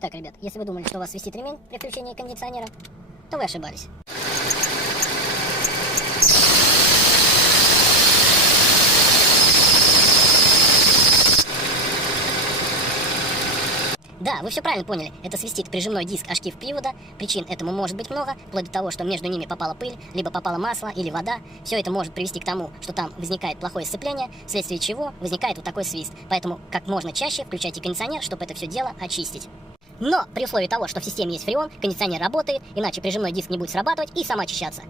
Итак, ребят, если вы думали, что у вас свистит ремень при включении кондиционера, то вы ошибались. Да, вы все правильно поняли, это свистит прижимной диск аж-кив привода, причин этому может быть много, вплоть до того, что между ними попала пыль, либо попало масло или вода, все это может привести к тому, что там возникает плохое сцепление, вследствие чего возникает вот такой свист, поэтому как можно чаще включайте кондиционер, чтобы это все дело очистить. Но при условии того, что в системе есть фреон, кондиционер работает, иначе прижимной диск не будет срабатывать и сам очищаться.